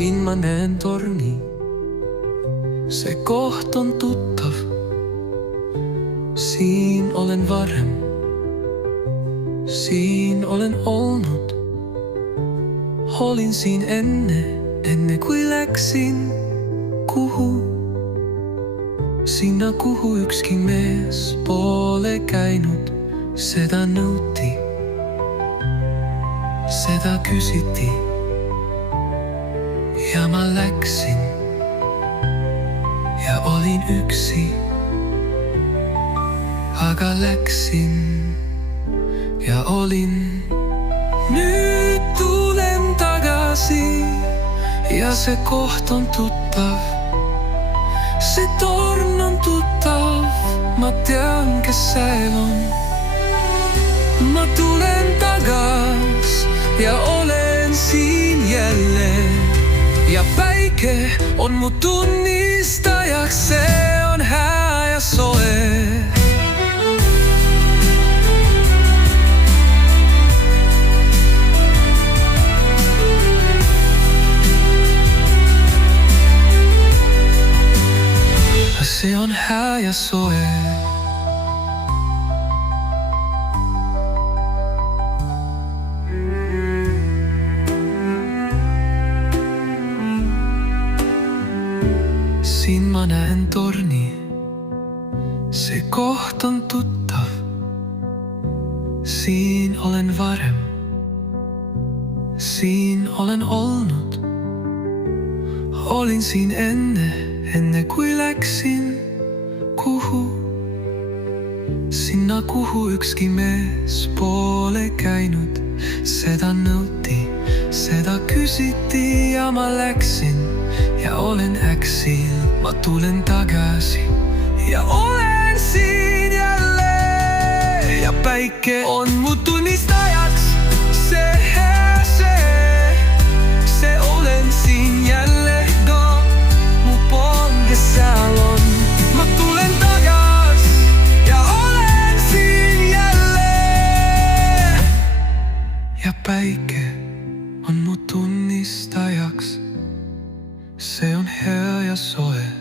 Siin ma näen torni, see koht on tuttav. Siin olen varem, siin olen olnud. Olin siin enne kui läksin. Kuhu? Sinna, kuhu ükski mees pole käinud. Seda nõuti, seda küsiti. Ja ma läksin ja olin üksi. Aga läksin ja olin. Nüüd tulen tagasi ja see koht on tuttav. See torn on tuttav, ma tean, kes seal on. Ma tulen tagas ja olen siin jälle. Ja päike on mu tunnistajaks, see on hää ja soe. See on hää ja soe. Siin ma näen torni, see koht on tuttav. Siin olen varem, siin olen olnud. Olin siin enne kui läksin. Kuhu? Sinna, kuhu ükski mees pole käinud. Seda nõuti, seda küsiti ja ma läksin ja olen äksil. Ma tulen tagasi ja olen siin jälle. Ja päike on mu tunnistajaks, see hää see olen siin jälle. Mu pool, kes seal on. Ma tulen tagas ja olen siin jälle. Ja päike on mu tunnistajaks, see on hea ja soe.